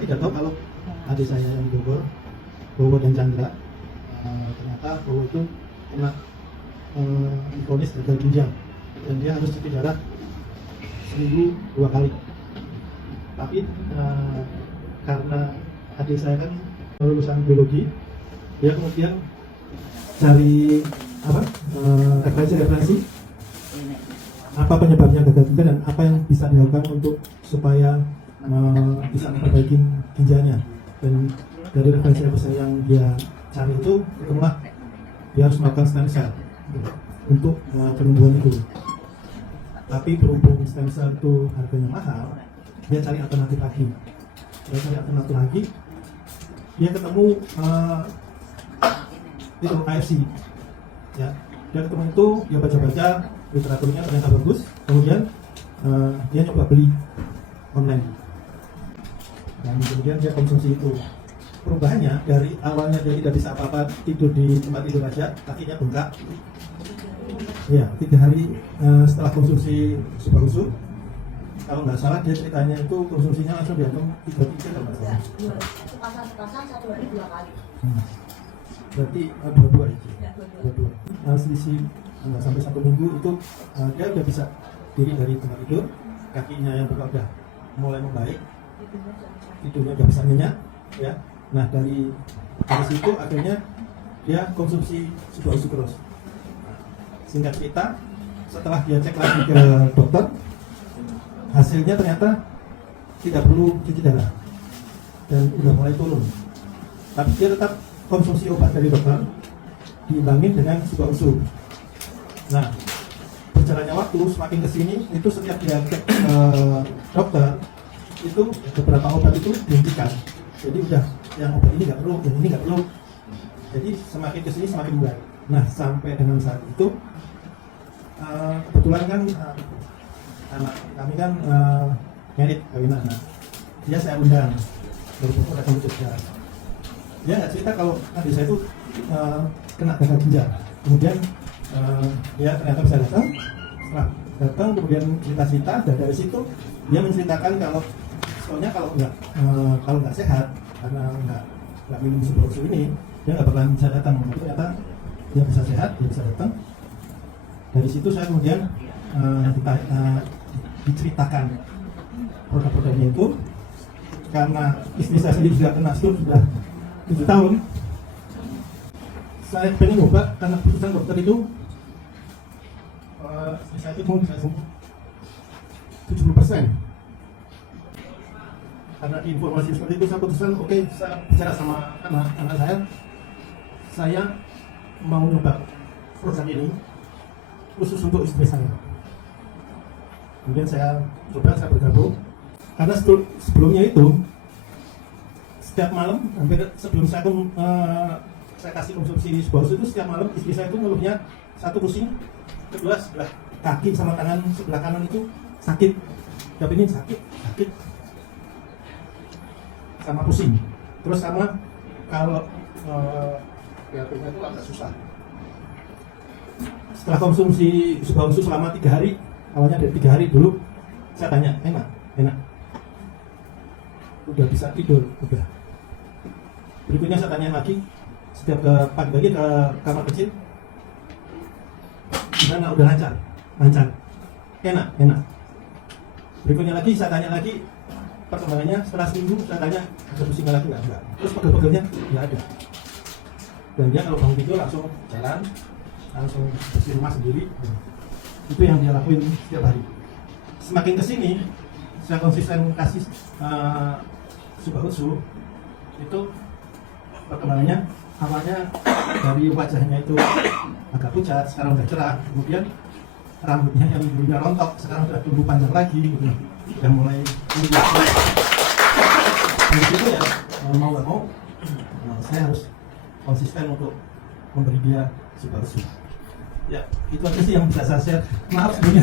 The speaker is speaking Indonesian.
saya tidak tahu kalau adik saya yang di Bogor, Bowo dan Chandra, ternyata Bowo itu kena divonis gagal ginjal dan dia harus cuci darah seminggu 2 kali. Tapi karena adik saya kan lulusan biologi, dia kemudian cari referensi apa penyebabnya gagal ginjal dan apa yang bisa dilakukan untuk supaya bisa memperbaiki ginjalnya. Dan dari referensi yang dia cari itu ketemulah dia harus melakukan stem cell untuk penyembuhan itu. Tapi berhubung stem cell itu harganya mahal, dia cari alternatif lagi. Dia ketemu itu AFC, ya. Dia ketemu itu, dia baca-baca literaturnya ternyata bagus. Kemudian dia nyoba beli online, dan kemudian dia konsumsi itu. Perubahannya dari awalnya dia tidak bisa apa-apa, tidur di tempat tidur aja, kakinya bengkak. Ya, 3 hari setelah konsumsi Subahusu, kalau nggak salah dia ceritanya itu konsumsinya langsung diantum 3 kalau nggak salah. Sepasang 1 hari 2 kali. Berarti 22 itu. Selisih nggak sampai 1 minggu itu dia udah bisa diri dari tempat tidur, kakinya yang bengkak udah mulai membaik, tidurnya udah bisa nyenyak, ya. Nah dari situ akhirnya dia konsumsi Subahusu terus. Singkat cerita, setelah dia cek lagi ke dokter, hasilnya ternyata tidak perlu cuci darah dan udah mulai turun. Tapi dia tetap konsumsi obat dari dokter diimbangin dengan Subahusu. Nah, berjalannya waktu semakin kesini itu setiap dia cek dokter itu beberapa obat itu dihentikan. Jadi udah yang obat ini nggak perlu, yang ini nggak perlu. Jadi semakin kesini semakin baik. Nah, sampai dengan saat itu kebetulan kan anak kami kan merit kawinan. Dia saya undang berfoto datang ke Jogja. Dia nggak cerita kalau adik saya itu kena gagal ginjal. Kemudian dia ternyata bisa datang. Setelah datang kemudian cerita-cerita, dan dari situ dia menceritakan kalau soalnya kalau nggak sehat karena nggak minum Subahusu ini, dia nggak bakalan bisa datang. Ternyata dia bisa sehat, dia bisa datang. Dari situ saya kemudian diceritakan produk-produknya itu, karena istri saya sendiri sudah kena stroke sudah 7 tahun. Saya pengen coba karena keputusan dokter itu saya itu mau bisa sembuh 70%. Karena informasi seperti itu saya putuskan, oke, saya bicara sama anak saya mau nyoba produk ini khusus untuk istri saya. Kemudian saya bergabung karena sebelumnya itu setiap malam, hampir sebelum saya kasih konsumsi Subahusu itu, setiap malam istri saya itu ngeluhnya satu pusing, kedua sebelah kaki sama tangan sebelah kanan itu sakit, tapi ini sakit sama pusing, terus sama kalau BAB-nya itu agak susah. Setelah konsumsi Subahusu selama 3 hari, awalnya dari 3 hari dulu, saya tanya, enak, udah bisa tidur, udah. Berikutnya saya tanya lagi, setiap ke pagi-pagi ke kamar kecil, gimana, udah lancar, enak. Berikutnya lagi saya tanya lagi perkembangannya, setelah seminggu saya tanya, ada pusing lagi nggak? Terus pegel-pegelnya nggak ada. Dan dia kalau bangun tidur langsung jalan, langsung bersih rumah sendiri. Itu yang dia lakuin setiap hari. Semakin kesini saya konsisten kasih Subahusu, itu perkembangannya awalnya dari wajahnya itu agak pucat, sekarang udah cerah. Kemudian rambutnya yang dulunya rontok sekarang sudah tumbuh panjang lagi gitu. Udah mulai tumbuh. Dari situ ya mau nggak mau saya harus konsisten untuk memberi dia Subahusu. Ya, itu aja sih yang bisa saya share. Maaf sebelumnya.